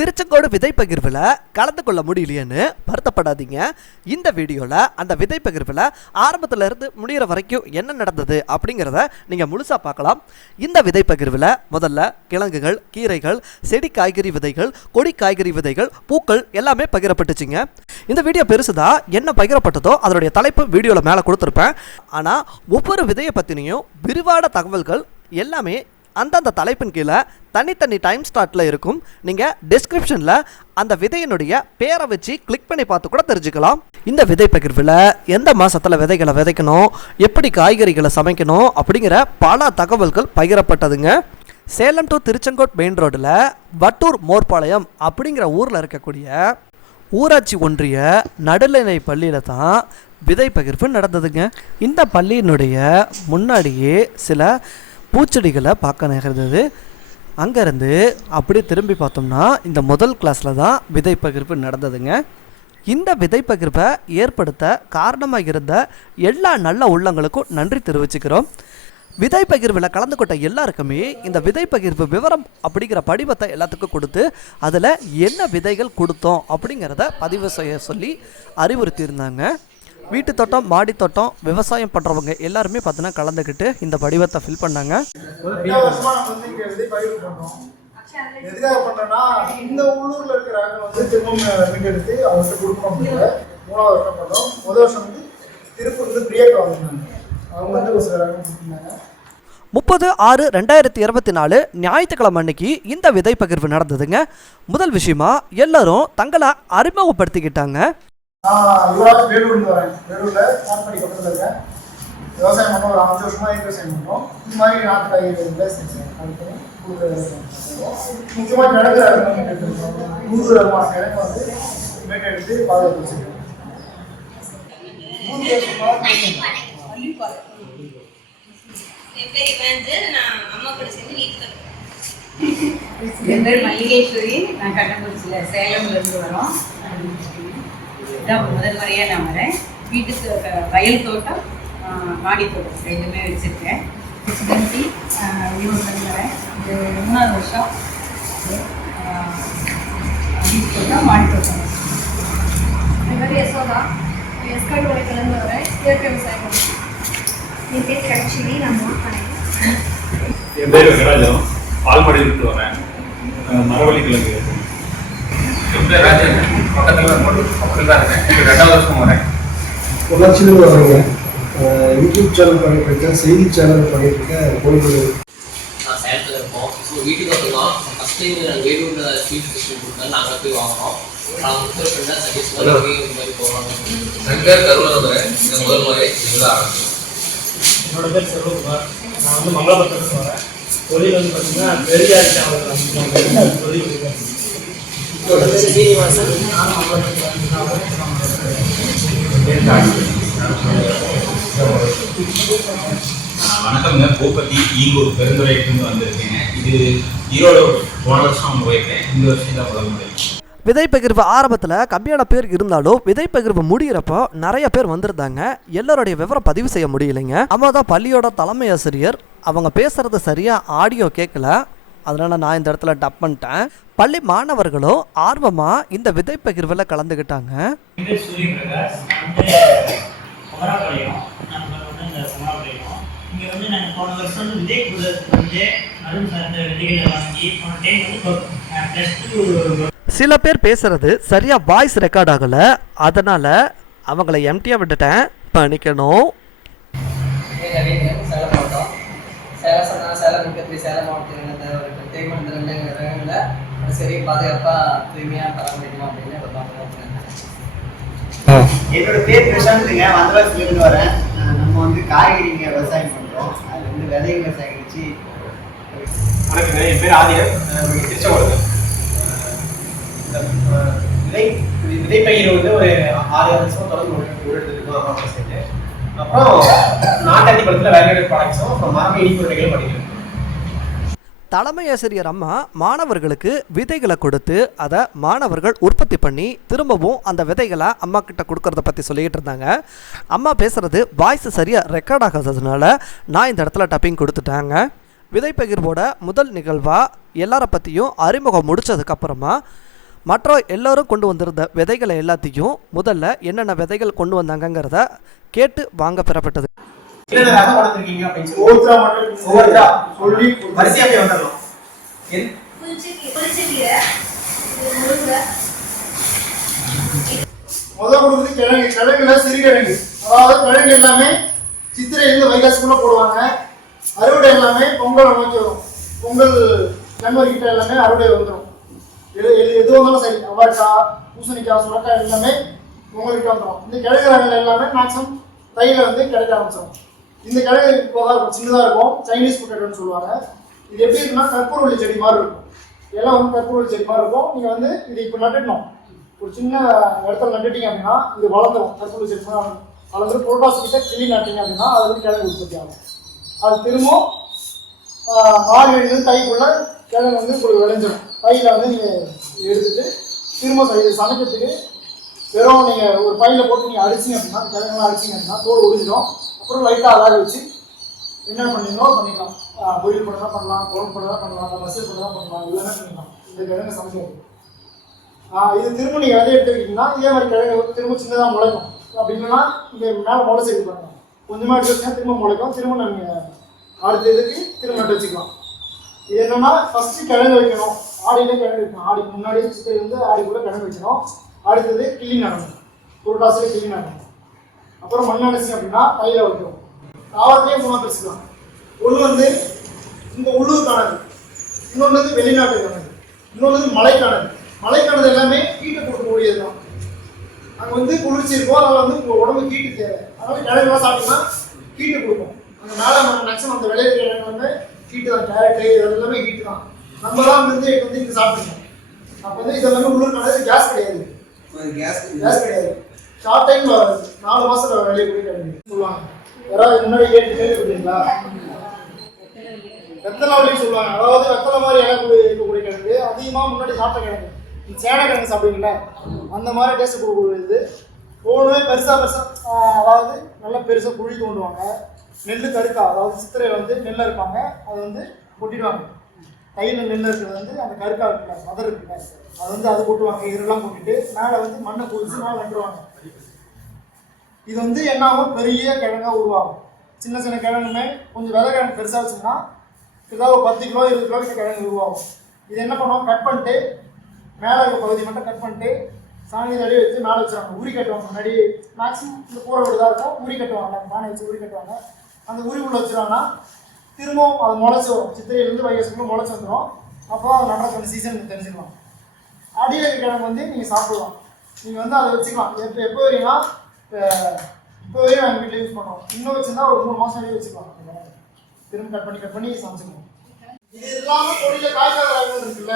திருச்செங்கோடு விதை பகிர்வில் கலந்து கொள்ள முடியலையேன்னு வருத்தப்படாதீங்க. இந்த வீடியோவில் அந்த விதை பகிர்வில் ஆரம்பத்தில் இருந்து முடிகிற வரைக்கும் என்ன நடந்தது அப்படிங்கிறத நீங்கள் முழுசாக பார்க்கலாம். இந்த விதை பகிர்வில் முதல்ல கிழங்குகள், கீரைகள், செடி காய்கறி விதைகள், கொடி காய்கறி விதைகள், பூக்கள் எல்லாமே பகிரப்பட்டுச்சுங்க. இந்த வீடியோ பெருசுதான், என்ன பகிரப்பட்டதோ அதனுடைய தலைப்பு வீடியோவில் மேலே கொடுத்துருப்பேன். ஆனால் ஒவ்வொரு விதையை பற்றினையும் விரிவான தகவல்கள் எல்லாமே அந்தந்த தலைப்பின் கீழே தனித்தனி டைம் ஸ்டார்ட்டில் இருக்கும். நீங்கள் டிஸ்கிரிப்ஷனில் அந்த விதையினுடைய பேரை வச்சு கிளிக் பண்ணி பார்த்து கூட தெரிஞ்சுக்கலாம். இந்த விதை பகிர்வில் எந்த மாதத்தில் விதைகளை விதைக்கணும், எப்படி காய்கறிகளை சமைக்கணும் அப்படிங்கிற பல தகவல்கள் பகிரப்பட்டதுங்க. சேலம் டு திருச்செங்கோடு மெயின் ரோடில் வட்டூர் மோர்பாளையம் அப்படிங்கிற ஊரில் இருக்கக்கூடிய ஊராட்சி ஒன்றிய நடுநிலை பள்ளியில் தான் விதை பகிர்வு நடந்ததுங்க. இந்த பள்ளியினுடைய முன்னாடியே சில பூச்செடிகளை பார்க்க நேர்ந்தது. அங்கேருந்து அப்படி திரும்பி பார்த்தோம்னா இந்த முதல் கிளாஸில் தான் விதை பகிர்வு நடந்ததுங்க. இந்த விதை பகிர்வை ஏற்படுத்த காரணமாக இருந்த எல்லா நல்ல உள்ளங்களுக்கும் நன்றி தெரிவிச்சுக்கிறோம். விதை பகிர்வில் கலந்து கொண்ட எல்லாருக்குமே இந்த விதை பகிர்வு விவரம் அப்படிங்கிற படிவத்தை எல்லாத்துக்கும் கொடுத்து அதில் என்ன விதைகள் கொடுத்தோம் அப்படிங்கிறத பதிவு செய்ய சொல்லி அறிவுறுத்தியிருந்தாங்க. வீட்டு தோட்டம், மாடி தோட்டம், விவசாயம் பண்ணுறவங்க எல்லாருமே பார்த்தீங்கன்னா கலந்துக்கிட்டு இந்த படிவத்தை ஃபில் பண்ணாங்க. எதுக்காக பண்றேன்னா, இந்த உள்ளூர்ல இருக்கிறாங்க திரும்ப மீட்டெடுத்து அவங்கள்ட்ட கொடுக்கணும். 3வது வருஷம் பண்ணோம். முதல் வருஷம் திருப்பூர்ல பிரியாக்கா வந்தாங்க. அவங்க ஒரு சில ரகம் கொடுத்துருந்தாங்க. 30/6/2024 ஞாயிற்றுக்கிழமை அன்னைக்கு இந்த விதை பகிர்வு நடந்ததுங்க. முதல் விஷயமா எல்லாரும் தங்களை அறிமுகப்படுத்திக்கிட்டாங்க. யுவராஜ் வேலூர்லேருந்து வரேன். வேலூரில் காட்பாடி பக்கத்தில் இருக்கேன். விவசாயம் பண்ணோம். ஒரு 5 வருஷமாக விவசாயம் பண்ணுறோம். இந்த மாதிரி நாட்டு காய்கறி முக்கியமாக கிழங்கு எடுத்துருக்கோம். 100 ரகமான கிழங்கு மீட்டெடுத்து பாதுகாப்பு வச்சுருக்கோம். என் பேர் மல்லிகேஸ்வரி. நான் கண்ணங்குறிச்சியில் சேலம்லேருந்து வரோம். இதான் முதல் முறையாக நான் வரேன். வீட்டுக்கு வயல் தோட்டம், மாடி தோட்டம் ரெண்டுமே வச்சுருக்கேன். ரெசிடென்சி இவங்க வரேன். இது 3வது வருஷம். வீட்டு தோட்டம், மாடி தோட்டம். என் பேர் யசோதா. எஸ்கார்டு உடைக்கலருந்து வரேன். இயற்கை விவசாயம் பண்ணுறேன். என் பேர் கட்சிலி. நான் பண்ணேன். என் பேர் வெங்கடாஜலம். பால்மடையிலிருந்து வரேன். மரவள்ளி கிழங்கு. என் பேர் ராஜேந்திரன். பக்கத்தில் தான் இருக்கேன். 2வது வருஷம் வரேன். பொள்ளாச்சியிலிருந்து வரேங்க. யூடியூப் சேனல் பண்ணிட்டு இருக்கேன். செய்தி சேனல் பண்ணிட்டு இருக்கேன். கோயில் நான் சேலத்தில் இருக்கோம். ஸோ வீட்டுக்கு வந்துடலாம். ஃபஸ்ட் டைம் நாங்கள் வேலூரில் ஸ்வீட் ஃபெஸ்டிவல் கொடுத்தாங்க. நாங்கள் போய் வாங்கினோம். நான் முதல் ஃப்ரெண்டாக சஜஸ்ட் பண்ணி இந்த மாதிரி போகிறாங்க. என் பேர் கருணாகரன். இந்த முதல் முறை இதில் ஆரம்பிச்சோம். என்னோட பேர் செல்வகுமார். நான் மங்களபுரத்துலேருந்து வரேன். தொழில் பார்த்தீங்கன்னா பெரியார் தொழில். சீனிவாசன். வணக்கம்ங்க. பூப்பத்தி ஈங்கூர் பெருந்துறைக்கு வந்திருக்கேங்க. இது ஈரோடு போன வருஷம் போயிருக்கேன். இந்த வருஷம் தான் முதல் முறை. விதை பகிர்வு ஆரம்பத்தில் கம்மியான பேர் இருந்தாலும் விதை பகிர்வு முடிகிறப்போ நிறைய பேர் வந்திருந்தாங்க. எல்லாருடைய விவரம் பதிவு செய்ய முடியலைங்க. அம்மா தான் பள்ளியோட தலைமை ஆசிரியர். அவங்க பேசுறது சரியாக ஆடியோ கேட்கல, அதனால் நான் இந்த இடத்துல டப் பண்ணிட்டேன். பள்ளி மாணவர்களும் ஆர்வமாக இந்த விதை பகிர்வில் கலந்துக்கிட்டாங்க. இங்கே நாங்கள் போன வருஷம் விதை கொடுத்து அருண் சார்ந்த விதைகளை வாங்கி போன டைம் +2. சில பேர் பேசுறது சரியா வாய்ஸ் ரெக்கார்ட் ஆகல, அதனால அவங்கள எம்டியா விட்டுட்டேன், பண்ணிக்கணும். சேலம் மாவட்டம். சேலம் சொன்னால் சேலம் இருக்கிறது சேலம் மாவட்டத்தில் ஒரு பிரத்யேகமான ரகங்களில் சரி பாதுகாப்பாக தூய்மையாக பராமரிக்கணும் அப்படின்னு பார்க்கலாம். என்னோட பேர் பிரசாந்த்ங்க. வந்தவாசிலிருந்து வரேன். நம்ம காய்கறிங்க விவசாயம் பண்ணுறோம். அது விதைகளை சேகரித்து. வணக்கங்க. என் பேர் ஆதிரன். திருச்செங்கோடு. விதை பயிர் ஒரு 6 வருஷம் தொடர்ந்து எடுத்துருக்கோம். அப்புறம் நாட்டாண்டி பழத்தில் வேலையோட ப்ராடக்ட்ஸும் அப்புறம் மரபு இனிப்பு வகைகளும் படிக்கிறேன். தலைமை ஆசிரியர் அம்மா மாணவர்களுக்கு விதைகளை கொடுத்து அதை மாணவர்கள் உற்பத்தி பண்ணி திரும்பவும் அந்த விதைகளை அம்மா கிட்ட கொடுக்கறத பற்றி சொல்லிக்கிட்டு இருந்தாங்க. அம்மா பேசுகிறது வாய்ஸ் சரியாக ரெக்கார்ட் ஆகாததுனால நான் இந்த இடத்துல டப்பிங் கொடுத்துட்டாங்க. விதை பகிர்வோட முதல் நிகழ்வாக எல்லாரை பற்றியும் அறிமுகம் முடித்ததுக்கப்புறமா மற்ற எல்லோரும் கொண்டு வந்திருந்த விதைகளை எல்லாத்தையும் முதல்ல என்னென்ன விதைகள் கொண்டு வந்தாங்கங்கிறத கேட்டு வாங்க பெறப்பட்டது. என்னென்ன ரகம் வளர்த்துருக்கீங்க அப்படின்னு சொல்லி ஒவ்வொருத்தரா மட்டும் ஒவ்வொருத்தரா சொல்லி வரிசையா போய் வந்துடலாம். புளிச்சக்கீரை, முருங்கை, முதல் கொடுக்குறது கிழங்கு. கிழங்குல சிறுகிழங்கு, அதாவது கிழங்கு எல்லாமே சித்திரையிலிருந்து வைகாசிக்குள்ள போடுவாங்க. அறுவடை எல்லாமே பொங்கல் நோக்கி வரும். பொங்கல் ஜனவரி கிட்ட எல்லாமே அறுவடை வந்துடும். எது வந்தாலும் சரி, அவரைக்காய், பூசணிக்காய், சுரக்காய் எல்லாமே பொங்கல் கிட்ட வந்துடும். இந்த கிழங்கு ரகங்கள் எல்லாமே மேக்ஸிமம் தையில வந்து கிடைக்க ஆரம்பிச்சிடும். இந்த கிழங்கு இப்போதான் இருக்கும், சின்னதாக இருக்கும், சைனீஸ் பொட்டேட்டோன்னு சொல்லுவாங்க. இது எப்படி இருக்குன்னா கற்பூரவள்ளி செடி மாதிரி இருக்கும். எல்லாம் வந்து கற்பூரவள்ளி செடி மாதிரி இருக்கும். நீங்கள் வந்து இது இப்போ நட்டுட்டோம், ஒரு சின்ன இடத்துல நட்டுட்டீங்க அப்படின்னா இது வளர்ந்துடும். கற்பூரவள்ளி செடி மாதிரி வளர்ந்துடும். புரட்டாசி கிட்ட கிளி நட்டிங்க அப்படின்னா அது வந்து கிழங்கு உற்பத்தி ஆகும். அது திரும்பவும் மார்கழியிலிருந்து தைக்குள்ள கிழங்கு வந்து உங்களுக்கு விளைஞ்சிடும். தையில் வந்து நீங்கள் எடுத்துட்டு திரும்ப சமைக்கிறதுக்கு வெறும் நீங்கள் ஒரு பையில் போட்டு நீங்கள் அடிச்சிங்க அப்படின்னா கிழங்குலாம் அடிச்சிங்க அப்படின்னா தோல் உறிஞ்சிடும். அப்புறம் லைட்டாக அழகாக வச்சு என்ன பண்ணீங்களோ பண்ணிக்கலாம். பொரியல் பண்ணலாம் பண்ணலாம், குழம்பு பண்ணலாம் பண்ணலாம், அந்த மசியல் பண்ணலாம் பண்ணலாம், எல்லாமே பண்ணிக்கலாம். இந்த கிழங்கு சமைக்கிறது இது திரும்ப நீங்கள் விதை எடுத்துக்கிட்டிங்கன்னா இதே மாதிரி கிழங்கு திரும்ப சின்னதாக முளைக்கும். அப்படி இல்லைன்னா இங்கே மேலே முளைச்சி இது பண்ணலாம். கொஞ்சமாக எடுத்து வச்சுன்னா திரும்ப முளைக்கும். திரும்ப நீங்கள் அடுத்த இதுக்கு திரும்ப நட்டு வச்சுக்கலாம். இது என்னன்னா ஃபஸ்ட்டு கிழங்கு வைக்கணும். ஆடியிலே கிழங்கு வைக்கணும். ஆடிக்கு முன்னாடி சித்திரையிலேருந்து ஆடிக்குள்ளே கிழங்கு வைக்கணும். அடுத்தது கிளி நடணும், புரட்டாசியில் கிளி நடணும். அப்புறம் மண் அடிச்சு அப்படின்னா கையில் வைக்கணும். தாவரத்தையே மூணாக பிரிச்சுக்கலாம். ஒன்று வந்து இந்த உள்ளூருக்கானது, இன்னொன்று வந்து வெளிநாட்டுக்கானது, இன்னொன்று வந்து மலைக்கானது. மலைக்கானது எல்லாமே ஹீட்டை கொடுக்கக்கூடியது தான். அங்கே வந்து குளிர்ச்சி இருக்கும், அதனால் வந்து உங்கள் உடம்பு ஹீட்டு தேவை. அதனால் கிழங்குலாம் சாப்பிட்டீங்கன்னா ஹீட்டு கொடுக்கும். அந்த மேலே மேக்ஸிமம் அந்த விளையாட்டு கிழங்கு வந்து ஹீட்டு தான். கேரட்டு இது எல்லாமே ஹீட்டு தான். நம்மலாம் வந்து இங்கே சாப்பிட்டுருக்கோம். அப்போ வந்து இது எல்லாமே உள்ளூருக்கானது. கேஸ் கிடையாது, கேஸ் கிடையாது. ஷார்ட் டைம் 4 மாதம் விளையக்கூடிய கிழங்கு சொல்லுவாங்க. யாராவது முன்னாடி கேள்விப்பட்டீங்களா? வெத்தலை சொல்லுவாங்க. அதாவது வெத்தலை மாதிரி இலை இருக்கக்கூடிய கிழங்கு, அதிகமாக முன்னாடி சாப்பிட்ட கிழங்கு. சேனை கிழங்கு சாப்பிடுவீங்களா, அந்த மாதிரி டேஸ்ட் கொடுக்கக்கூடியது. ஒவ்வொன்றுமே பெருசாக அதாவது நல்லா பெருசாக குழி தோண்டுவாங்க. நெல் கருக்கா, அதாவது சித்திரையில் வந்து நெல் இருப்பாங்க, அதை வந்து கொட்டிடுவாங்க. கையில் நெல் இருக்கிறது வந்து அந்த கருக்கா இருக்குல்ல, மதர் இருக்குல்ல, அது வந்து அது கொட்டுவாங்க. இதெல்லாம் கொட்டிட்டு மேலே வந்து மண்ணை குளிச்சு மேலே நட்டுருவாங்க. இது வந்து என்ன ஆகும், பெரிய கிழங்காக உருவாகும். சின்ன சின்ன கிழங்குமே கொஞ்சம் விதை கிழங்கு பெருசாக வச்சுன்னா ஏதாவது 10 கிலோ 20 கிலோ கிட்ட கிழங்கு உருவாகும். இது என்ன பண்ணுவோம், கட் பண்ணிட்டு மேலே இருக்க பகுதி மட்டும் கட் பண்ணிட்டு சாணி தடி வச்சு மேலே வச்சுருவாங்க. உரி கட்டுவாங்க. முன்னாடி மேக்ஸிமம் இந்த கூரை வீடு தான் இருக்கும், உரி கட்டுவாங்க. பானை வச்சு உரி கட்டுவாங்க. அந்த உரி உள்ள வச்சுருவாங்கன்னா திரும்பவும் அது முளைச்சி வரும். சித்திரையிலேருந்து வைகாசிக்குள்ள முளைச்சி வந்துடும். அப்போ அது நடக்கிற சீசன் தெரிஞ்சுக்கலாம். அடியில் இருக்க கிழங்கு வந்து நீங்கள் சாப்பிடலாம். நீங்கள் வந்து அதை வச்சுக்கலாம். எப்போ வரீங்கன்னா இப்போ வரையும் எங்கள் வீட்டில் யூஸ் பண்ணுவோம். இன்னும் வச்சுருந்தா ஒரு 3 மாதம் வரையும் வச்சுக்கலாம். திரும்ப கட் பண்ணி சமைச்சுக்கணும். இது இல்லாமல் தொழில காய்க்காத ரகங்கள் இருக்குல்ல,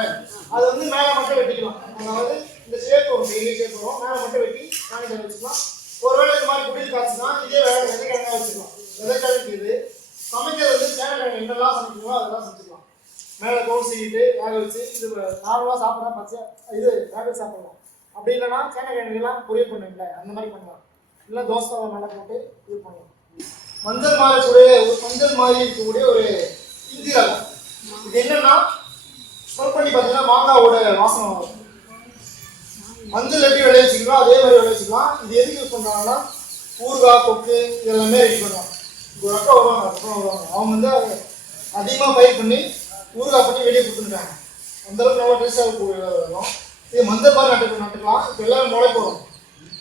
அது வந்து மேலே மட்டும் வெட்டிக்கலாம். அதாவது இந்த ஷேப் வரும், டெய்லி ஷேப் வரும், மேலே மட்டும் வெட்டி காணி தண்ணி வச்சுக்கலாம். ஒருவேளை இந்த மாதிரி குடியில் காய்ச்சுனா இதே விதைக்கிழங்காக வச்சுக்கலாம். விதைக்கிழங்கு இது சமைக்கிறது வந்து சேனக்கிழங்கு என்னெல்லாம் சமைக்கணுமோ அதெல்லாம் செஞ்சுக்கலாம். மேலே தோல் செய்யிட்டு வேக வச்சு இது நார்மலாக சாப்பிட்றா பச்சை இது வேக வச்சு சாப்பிடலாம். அப்படி இல்லைன்னா சேனக்கிழங்குலாம் பொரியல் பண்ணுவீங்களே அந்த மாதிரி பண்ணலாம். இல்லை தோசை மேலே போட்டு இது பண்ணலாம். மஞ்சள் மாதிரி இருக்கக்கூடிய ஒரு இஞ்சி ரகம். இது என்னன்னா ஸ்மெல் பண்ணி பார்த்தீங்கன்னா மாங்காவோட வாசனை வரும். மஞ்சள் எப்படி விளைவிச்சிக்கலாம் அதே மாதிரி விளைவிச்சிக்கலாம். இது எதுக்கு யூஸ் பண்ணுறாங்கன்னா ஊறுகாய், கொக்கு இதெல்லாமே ரெடி பண்ணுவாங்க. ஒரு அக்கா வருவாங்க, அவங்க வந்து அதிகமாக பயிர் பண்ணி ஊறுகாய் பண்ணி வெளியே கொடுத்துருக்காங்க. அந்தளவுக்கு நல்லா டேஸ்டாக இருக்கும். இது மஞ்சள் மாதிரி நட்டுக்கலாம். இப்போ எல்லாமே முளைப்போம்.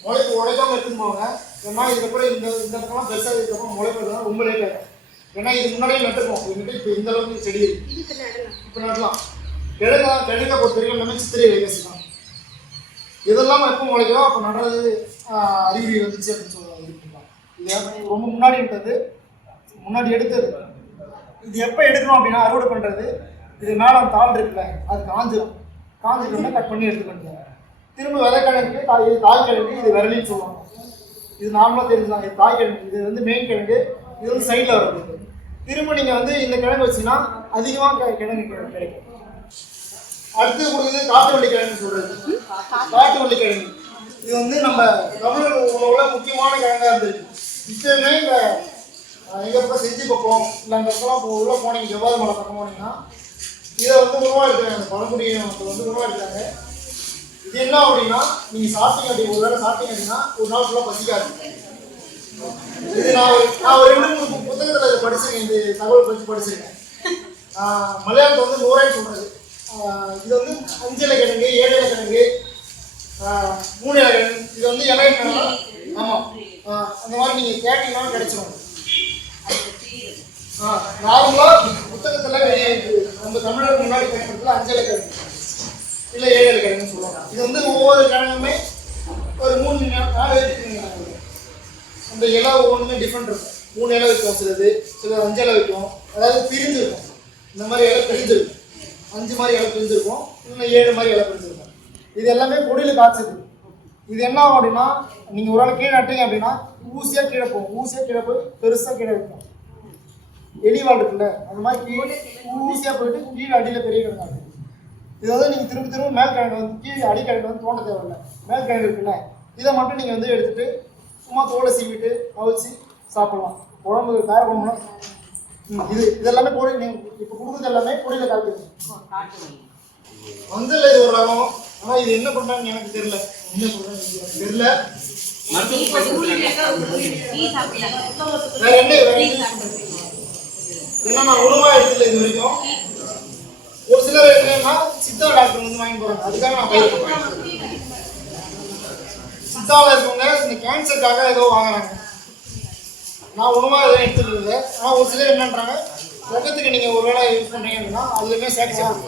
உடைக்காமல் எடுத்துன்னு போவாங்க. ஏன்னா இதுக்கப்புறம் இந்த பக்கம்லாம் பெருசாக இதுக்கப்புறம் முளைப்பதுலாம் ரொம்ப லேட் ஆகும். ஏன்னா இது முன்னாடியே நட்டுப்போம். இதுக்கிட்ட இப்போ இந்த அளவுக்கு செடி இருக்கு. இப்போ நடலாம். கிழங்கை பொறுத்த வரைக்கும் எல்லாமே சித்திரை வைகாசி தான். இதெல்லாம் எப்போ முளைக்கிறோம் அப்போ நடுறது அறிகுறி வந்துச்சு அப்படின்னு சொல்லுவாங்க. இது ரொம்ப முன்னாடி விட்டது, முன்னாடி எடுத்தது. இது எப்போ எடுக்கணும் அப்படின்னா அறுவடை பண்ணுறது, இது மேலே தாள் இருக்குல்ல அது காஞ்சிருந்தா கட் பண்ணி எடுத்துக்கிட்டு திரும்ப விதைக்கிழங்கு இது தாய்க்கிழங்கு, இது விரலின்னு சொல்லுவாங்க. இது நார்மலாக தெரிஞ்சுதான். இது தாய்க்கிழங்கு, இது வந்து மெயின் கிழங்கு, இது வந்து சைடில் வருது. திரும்ப நீங்கள் வந்து இந்த கிழங்கு வச்சிங்கன்னா அதிகமாக கிழங்கு கிடைக்கும். அடுத்து கொடுக்குறது காட்டு வள்ளிக்கிழங்கு சொல்கிறது. காட்டு வள்ளிக்கிழங்கு இது வந்து நம்ம தமிழ் உணவுல முக்கியமான கிழங்காக இருந்திருக்கு. இப்போயுமே இந்த எங்கள் பக்கம் செஞ்சு பக்கம் இல்லை அந்த பக்கம்லாம் உள்ளே போனீங்க, ஜவ்வாது மலை பக்கம் போனீங்கன்னா இதை வந்து உருவாக எடுக்கிறாங்க. அந்த பழங்குடியின மக்கள் வந்து உருவாக எடுக்கிறாங்க. இது என்ன அப்படின்னா நீங்க சாப்பிட்டீங்க அப்படி ஒரு வேளை சாப்பிட்டீங்க அப்படின்னா ஒரு நாள் ஃபுல்லாக பசிக்காது. இது நான் ஒரு 2-3 புத்தகத்தில் இதை படிச்சிருக்கேன். இந்த தகவல் பற்றி படிச்சிருக்கேன். மலையாளத்தில் வந்து நூறாய் சொல்றது. இது வந்து 5 இலை கிழங்கு, 7 இலை கிழங்கு, 3 இலை கிழங்கு. இது வந்து இலை கிழங்கு. ஆமாம், அந்த மாதிரி நீங்கள் கேட்டீங்கன்னா கிடைச்சிடும். நார்மலாக புத்தகத்தில் நம்ம தமிழருக்கு முன்னாடி பயன்படுத்தல 5 இலை கிழங்கு இல்லை 7 இலை கிழங்குன்னு சொல்லுவாங்க. இது வந்து ஒவ்வொரு கிழங்குமே ஒரு 3-4 இருக்குங்க. அந்த இலை ஒவ்வொன்றுமே டிஃப்ரெண்ட் இருக்கும். 3 இலை வைக்கும், சிலது 5 இலை வைக்கும். அதாவது பிரிஞ்சு இருக்கும். இந்த மாதிரி இலை பிரிஞ்சிருக்கும். 5 மாதிரி இலை பிரிஞ்சிருக்கும், இல்லை 7 மாதிரி இலை பிரிஞ்சிருக்கும். இது எல்லாமே பொடியில் காய்ச்சது. இது என்ன ஆகும் அப்படின்னா நீங்கள் ஒரு ஆள் கீழே நட்டீங்க அப்படின்னா ஊசியாக கீழே போகும். ஊசியாக கீழே போய் பெருசாக கீழே வைக்கும். எலிவாள் இருக்குல்ல, அந்த மாதிரி கீழே ஊசியாக போயிட்டு கீழே அடியில் பெரிய கிழங்கு. இது வந்து நீங்கள் திரும்ப மேல் கிழங்கு வந்து கீழே அடிக்கிழங்கு வந்து தோண்ட தேவையில்லை. மேல் கிழங்கு இருக்குல்ல, இதை மட்டும் நீங்கள் வந்து எடுத்துகிட்டு சும்மா தோலை சீவிட்டு அவிச்சு சாப்பிடலாம். உடம்பு கார குழம்புலாம் இதெல்லாமே பொடி. நீங்கள் இப்போ கொடுக்குறது எல்லாமே பொடியில் காய்க்குது. மஞ்சள் இது ஒரு ரகம். ஆனால் இது என்ன பண்ணுறாங்கன்னு எனக்கு தெரியல. என்ன சொல்கிறாங்க எனக்கு தெரியல. வேற என்ன ஏன்னா நான் உணவாக எடுத்துல இது வரைக்கும். ஒரு சிலர் என்னன்னா சித்தா டாக்டர் வந்து வாங்கி போகிறாங்க. அதுக்காக நான் பயிர் பண்ணுறேன். சித்தாவில் இருக்கவங்க இந்த கேன்சருக்காக ஏதோ வாங்குறாங்க. நான் உணவாக எதுவும் எடுத்துக்கிறது இல்லை. ஆனால் ஒரு சிலர் என்னன்றாங்க, ரகத்துக்கு நீங்கள் ஒரு வேளை யூஸ் பண்ணுறீங்க அப்படின்னா அதுலேயுமே சேர்க்கலாம்.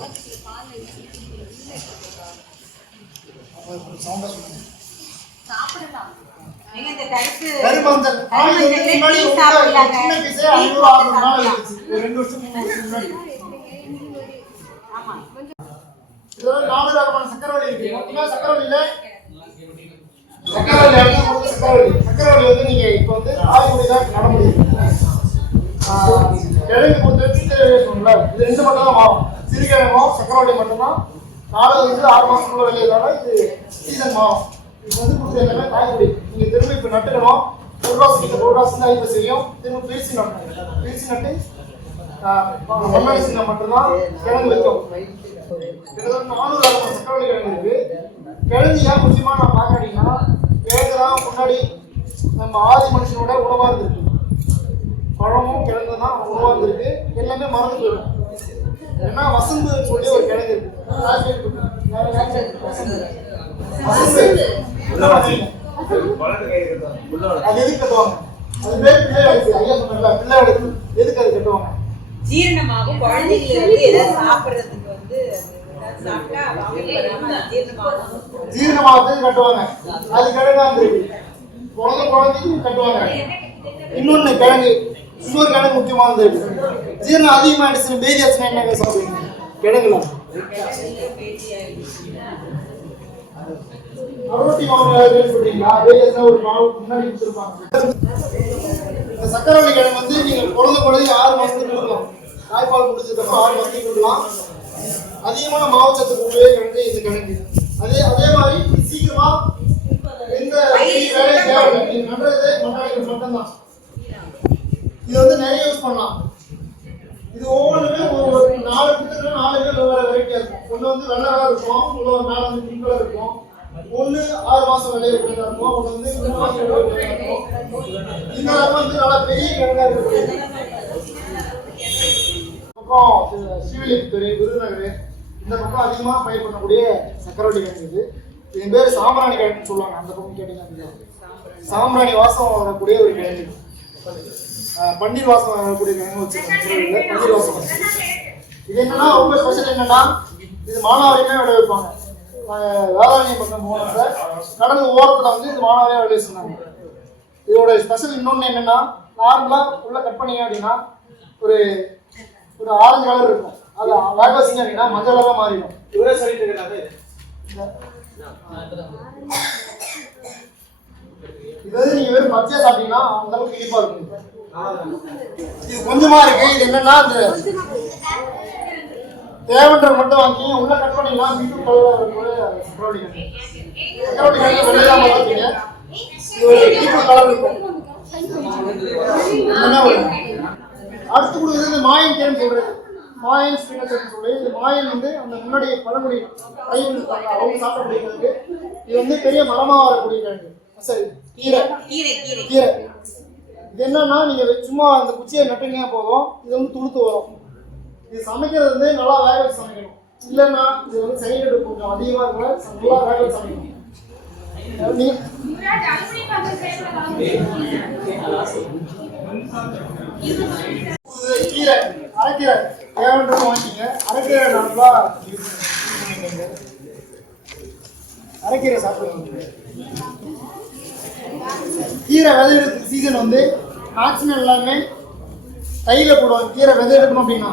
கருமந்தல் முன்னாடி சின்ன பீஸே 500-600 நாள் இருந்துச்சு. ஒரு 2 வருஷம் 3 வருஷம் முன்னாடி. இதெல்லாம் 4 ரகமான சக்கரவள்ளி இருக்கு. மொத்தமாக சக்கரவள்ளியில் சக்கரவள்ளி வந்து நீங்க இப்போ வந்து ஆய்வுடி தான் நட முடியும். கிழங்கு பொறுத்த இது 2 மட்டும் தான் மாறும். சிறுகிழங்கும் சக்கரவள்ளி மட்டும்தான் 4-6 மாசத்துக்குள்ள விளையாடுறதால இது சீசன் மாறும். இது வந்து கொடுத்து எல்லாமே காய்கறி. நீங்கள் திரும்ப இப்போ நட்டுக்கணும். 1 மாதம் தான் இப்போ செய்யும். திரும்ப பிரிச்சு நட்டணும். பிரிச்சு நட்டு மண்ணாடி சின்ன மட்டும்தான் கிழங்கு வைக்கும். கிட்டத்தட்ட 400 சக்கரவள்ளி கிழங்கு இருக்கு. கிழங்கு ஏன் முக்கியமாக நான் பார்க்கறீங்கன்னா, கிழங்கு தான் முன்னாடி நம்ம ஆதி மனுஷனோட உணவாக இருந்திருக்கு. பழமும் கிழங்கு தான் உணவாக இருந்திருக்கு. எல்லாமே மறந்து போயிடும். ஏன்னா வசந்து சொல்லி ஒரு கிழங்கு இருக்கு. அது எதுக்கு கட்டுவாங்க? அது பேர் பிள்ளை அடிச்சு. ஐயா சொன்னாங்க பிள்ளை அடிச்சு. எதுக்கு அது கட்டுவாங்க? ஜீரணமாகும். குழந்தைங்களுக்கு ஏதாவது சாப்பிட்றதுக்கு வந்து ஜீரணமாகத்துக்கு கட்டுவாங்க. அது கிழங்கா இருக்கு. குழந்தைக்கு கட்டுவாங்க. இன்னொன்னு கிழங்கு, இன்னொரு கிழங்கு முக்கியமானது இருக்கு. ஜீரணம் அதிகமாகிடுச்சு பேதியாச்சுன்னா என்ன சாப்பிடுவீங்க? கிழங்குல அரோட்டி மாவு சொல்றீங்களா? பேதியாச்சுன்னா ஒரு மாவு முன்னாடி கொடுத்துருப்பாங்க. இந்த சக்கரவள்ளி கிழங்கு வந்து நீங்க குழந்தை 6 மாசத்துக்கு கொடுக்கலாம். தாய்ப்பால் குடிச்சதுக்கப்புறம் 6 மாசத்துக்கு கொடுக்கலாம். அதிகமான மாவுச்சத்து கூடவே கிழங்கு இந்த கிழங்கு. அதே மாதிரி சீக்கிரமா எந்த வேலையை தேவை நீங்க நடுறது மண்ணாடி மட்டும்தான். இது வந்து நிறைய யூஸ் பண்ணலாம். இது ஒவ்வொன்றுமே ஒரு 4 புத்தகத்துல 4 வெவ்வேறு வெரைட்டியா இருக்கும். ஒன்று வந்து வெள்ளரா இருக்கும், இன்னொரு 4 வந்து பிங்க் கலர் இருக்கும், ஒன்று 6 மாசம் விளைய கூடியதா இருக்கும், ஒன்று வந்து 3 மாசம் விளைய கூடியதா இருக்கும். இந்த ரகம் வந்து நல்லா பெரிய கிழங்கா இருக்கு. பக்கம் ஸ்ரீவில்லிபுத்தூர், விருதுநகர் இந்த பக்கம் அதிகமாக பயிர் பண்ணக்கூடிய சக்கரவள்ளி கிழங்கு இது. இதன் பேர் சாம்பிராணி கிழங்குன்னு சொல்லுவாங்க. அந்த பக்கம் கேட்டீங்கன்னா சாம்பிராணி வாசம் வரக்கூடிய ஒரு கிழங்கு. பன்னீர் வாசம் வரக்கூடிய கிழங்கு வச்சுருக்காங்க. பன்னீர் வாசம் இது என்னன்னா ரொம்ப ஸ்பெஷல் என்னன்னா, இது மானாவாரியுமே விளைய வைப்பாங்க. வேளாண்மை பக்கம் போனப்ப கடல் ஓரத்தில் வந்து இது மானாவாரியாக விளைய சொன்னாங்க. இதோட ஸ்பெஷல் இன்னொன்று என்னன்னா, நார்மலாக உள்ள கட் பண்ணீங்க அப்படின்னா ஒரு ஆரஞ்சு கலர் இருக்கும். அது வேக வச்சிங்க அப்படின்னா மஞ்சள் கலராக மாறிடும். இவரே சொல்லிட்டு இருக்கிறாரு. இது வந்து நீங்க வெறும் பச்சையா சாப்பிட்டீங்கன்னா அந்த அளவுக்கு இனிப்பா இருக்கும். இது கொஞ்சமா இருக்கு. இது என்னன்னா அந்த தேவன்ற மட்டும் வாங்கி உள்ள கட் பண்ணீங்கன்னா மீண்டும் சக்கரவள்ளி வெள்ளையாம பார்த்தீங்க. இது ஒரு டீப் கலர் இருக்கும். அடுத்து கொடுக்குறது இந்த மாயம் தேன் சொல்றது. மாயன் ஸ்பினச் சொல்லி இந்த மாயன் வந்து அந்த முன்னாடி பழங்குடி பயிர் இருப்பாங்க அவங்க சாப்பிடக்கூடிய கிழங்கு. இது வந்து பெரிய மரமாக வரக்கூடிய கிழங்கு. சரி, கீரை கீரை இது என்னன்னா நீங்கள் சும்மா அந்த குச்சியை நட்டுனீங்க போதும், இது வந்து துளுத்து வரும். இது சமைக்கிறது வந்து நல்லா வேக வச்சு சமைக்கணும். இல்லைன்னா இது வந்து சைடு கொஞ்சம் அதிகமாக இருக்கிற நல்லா வேக வச்சு சமைக்கணும். கீரை அரைக்கீரை தேவைன்றது வாங்கிங்க. அரைக்கீரை நல்லா அரைக்கீரை சாப்பிடுவாங்க. கீரை விதையெடுக்கிற சீசன் வந்து மேக்ஸிமம் எல்லாமே கையில் போடுவாங்க. கீரை விதை எடுக்கணும் அப்படின்னா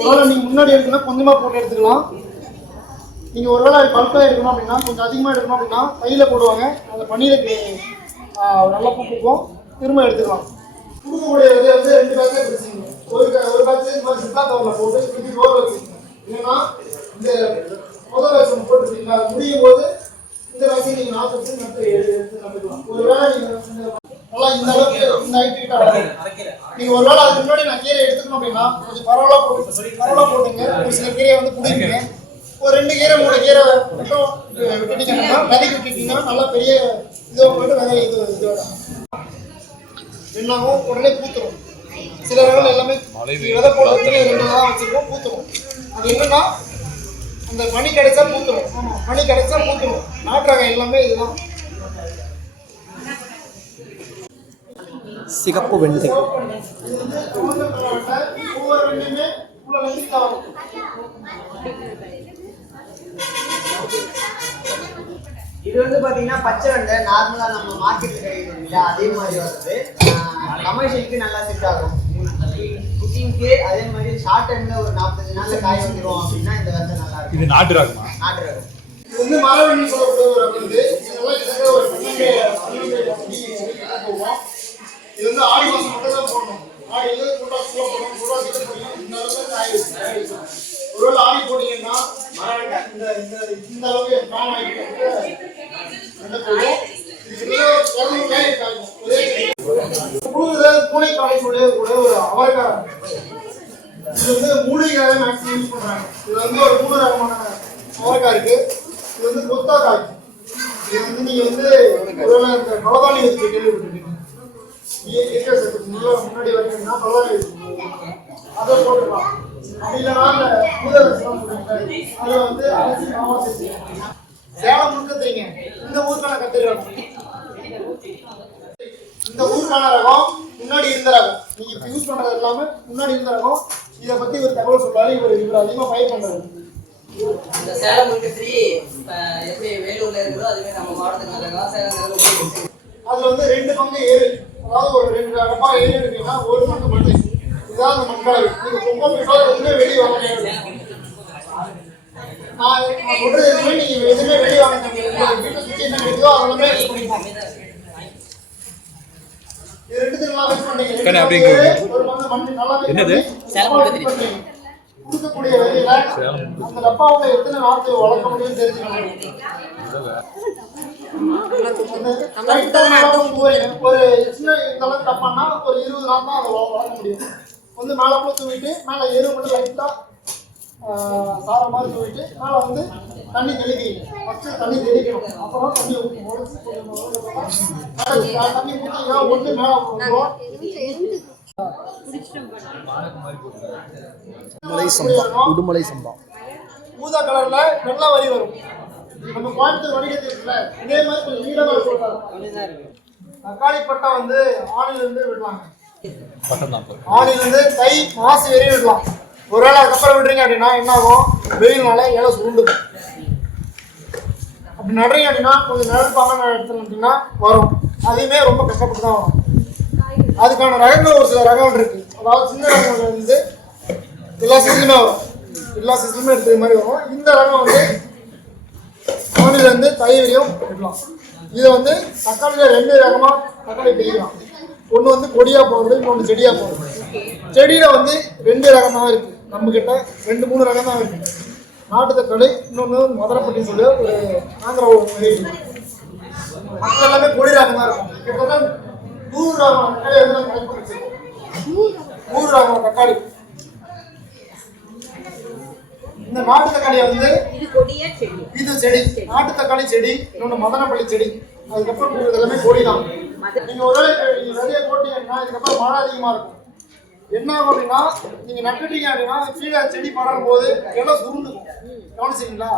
ஒருவேளை நீங்கள் முன்னாடி எடுக்கணும் கொஞ்சமாக போட்டு எடுத்துக்கலாம். நீங்கள் ஒருவேளை பல்காக எடுக்கணும் அப்படின்னா கொஞ்சம் அதிகமாக எடுக்கணும் அப்படின்னா கையில் போடுவாங்க. அந்த பன்னீருக்கு நல்லா பூக்கும், திரும்ப எடுத்துக்கலாம். பூக்கக்கூடிய விதை வந்து 2 பேட்சாக பிரிச்சுங்க. ஒரு பேட்ச் இந்த மாதிரி சித்தா கவரில் போட்டு திருப்பி ரோல் வச்சுக்கோங்க. இல்லைன்னா இந்த முதல் வேஷம் போட்டுருக்கீங்களா அது முடியும் போது இந்த வேஷம் நீங்கள் நாற்று வச்சு எடுத்து நட்டுக்கலாம். ஒருவேளை நீங்கள் நல்லா இந்த அளவுக்கு இந்த ஐட்டு நீங்கள் ஒருவேளை அதுக்கு முன்னாடி நான் கீரை எடுத்துக்கணும் அப்படின்னா கொஞ்சம் பரவலாக போட்டுங்க. ஒரு சில கீரையை வந்து பிடிக்குங்க. ஒரு 2 கீரை 3 கீரை மட்டும் விட்டுட்டீங்கன்னா விதைக்கு விட்டுட்டீங்கன்னா நல்லா பெரிய இதோ போட்டு விதை இது என்னாகும் உடனே பூத்துரும். சில ரகங்கள் எல்லாமே விதை போடுறதுக்கு 2 நாள் வச்சுருக்கோம், பூத்துரும். அது என்னன்னா அந்த பனி கிடைச்சா பூத்துரும். ஆமாம், பனி கிடைச்சா பூத்துரும். நாட்டு ரகம் எல்லாமே இதுதான். சிகப்பு வெண்டை ஒவ்வொரு வெண்டையுமே உள்ள லெங்க்த்தாக வரும். இது வந்து பாத்தீங்கன்னா பச்சை வெண்டை நார்மலா நம்ம மார்க்கெட்ல கிடைக்குது இல்லையா, அதே மாதிரி வருது. கமர்ஷியலுக்கு நல்லா செட் ஆகும். குக்கிங்க்கு அதே மாதிரி ஷார்ட் டைம்ல ஒரு 45 நாள்ல காய் வந்துடும் அப்படின்னா இந்த வெண்டை நல்லா இருக்கும். இது நாட்டு ரகமா? நாட்டு ரகம். இது வந்து மரவள்ளி சொல்லக்கூடிய ஒரு ரகம். இதெல்லாம் ஒரு 12 போவோம். இது வந்து ஆடி மாசம் மட்டும் தான் போடணும். ஆடியில புரட்டாசி போடணும். புரட்டாசி போடணும். இந்த அளவுக்கு காய் வரும். ஒருவேளை ஆடி போட்டீங்கன்னா இந்த அளவுக்கு பிராணம் ஆகிட்டு பூனை காய்ச்சோடைய கூட ஒரு அவரைக்காய். இது வந்து மூலிகையாக மேக்ஸிமம் யூஸ் பண்றாங்க. இது வந்து ஒரு 3 ரகமான அவரைக்காய் இருக்கு. இது வந்து கொத்தா காய். இது வந்து நீங்க வந்து ஒருவேளை இந்த பலதானி வச்சு கேள்விப்பட்டிருக்கீங்க. முன்னாடி வரீங்கன்னா பலதானி அதை போட்டுக்கலாம். அப்படி இல்லைன்னா அந்த அதை வந்து அரிசி மாவா செஞ்சு சேலம் முழுக்க தெரியுங்க. இந்த ஊருக்கான கத்திரி ரகம், இந்த ஊருக்கான ரகம் முன்னாடி இருந்த ரகம். நீங்க இப்ப யூஸ் பண்றது எல்லாமே முன்னாடி இருந்த ரகம். இதை பத்தி ஒரு தகவல் சொல்லாரு. இவர் அதிகமா பயிர் பண்றாரு. இந்த சேலம் முழுக்கத்திரி எப்படி வேலூர்ல இருக்குதோ அதுவே நம்ம மாவட்டத்துக்கு அதுல வந்து 2 பங்கு ஏறு, அதாவது ஒரு 2 ரகமா ஏறு இருக்குன்னா 1 பங்கு மண்ணு. இதுதான் அந்த மண்கலவை. நீங்க ரொம்ப பிசால் எதுவுமே வெளியே வாங்க முடியாது. நான் சொல்றது எதுவுமே நீங்க எதுவுமே வெளியே வாங்க முடியாது. வீட்டை சுற்றி என்ன கிடைக்குதோ அதெல்லாமே யூஸ் பண்ணிக்கலாம். இது 2 நல்லா யூஸ் பண்ணீங்க. ஒரு பங்கு மண்ணு நல்லா என்னது கொடுக்கக்கூடிய வகையில அந்த டப்பாவுல எத்தனை நாற்று வளர்க்க முடியும்னு தெரிஞ்சுக்கணும். ஒரு சின்ன இந்த அளவுக்கு டப்பான்னா ஒரு 20 நாள் தான் அதை வளர்க்க முடியும். வந்து மேலே கூட தூவிட்டு மேலே எரு மட்டும் லைட்டாக சார மாதிரி தூவிட்டு மேலே வந்து தண்ணி தெளிக்கணும். ஃபஸ்ட்டு தண்ணி தெளிக்கணும். அப்புறம் தண்ணி உடச்சி தண்ணி ஊற்றிங்கன்னா ஒன்று மேலே வந்துடும். உடுமலை சம்பா ஊதா கலர்ல வெள்ளை வரி வரும். நம்ம கோயம்புத்தூர் வணிகத்தில் இருக்குல்ல இதே மாதிரி கொஞ்சம் நீளமா சொல்றாங்க. தக்காளி பட்டை வந்து ஆணிலிருந்து விடலாங்க. ஆணிலிருந்து தை மாசு வரையும் விடலாம். ஒருவேளை அதுக்கப்புறம் விடுறீங்க அப்படின்னா என்ன ஆகும், வெயில்னால இலை சுருண்டுக்கும். அப்படி நடுறீங்க அப்படின்னா கொஞ்சம் நிழல் பாங்க எடுத்துங்க அப்படின்னா வரும். அதையுமே ரொம்ப கஷ்டப்பட்டு தான் வரும். அதுக்கான ரகங்கள் ஒரு சில ரகங்கள் இருக்கு. அதாவது சின்ன ரகங்கள் வந்து எல்லா சீசனுமே வரும். எல்லா சீசனுமே எடுத்துக்கிற மாதிரி வரும். இந்த ரகம் வந்து ஆணிலிருந்து தை வரையும் விடலாம். இதை வந்து தக்காளியில் 2 ரகமாக தக்காளி பிரிக்கலாம். ஒன்று வந்து கொடியாக போடுறது, இன்னொன்று செடியாக போடுறது. செடியில் வந்து 2 ரகமாக இருக்குது. நம்மக்கிட்ட 2-3 ரகம் தான் இருக்குது. நாட்டு தக்காளி, இன்னொன்று மதுரைப்பட்டின்னு சொல்லி ஒரு ஆந்திரா மற்ற எல்லாமே கொடி ரகம் தான் இருக்கும். கிட்டத்தட்ட 100 ரகம் தக்காளி வந்து நம்ம கலெக்ட் பண்ணி வச்சுருக்கோம். 100 ரகம் தக்காளி இந்த நாட்டு தக்காளியை வந்து இது கொடியா செடி? இது செடி, நாட்டு தக்காளி செடி, இன்னொன்று மதனப்பள்ளி செடி. அதுக்கப்புறம் இது எல்லாமே கொடி தான். நீங்க ஒரே விதைய போட்டீங்கன்னா இதுக்கப்புறம் மழை அதிகமா இருக்கும். என்ன ஆகும் அப்படின்னா நீங்க நட்டுட்டீங்க அப்படின்னா கீழே செடி படரும் போது இலை சுருண்டுக்கும். கவனிச்சிங்களா?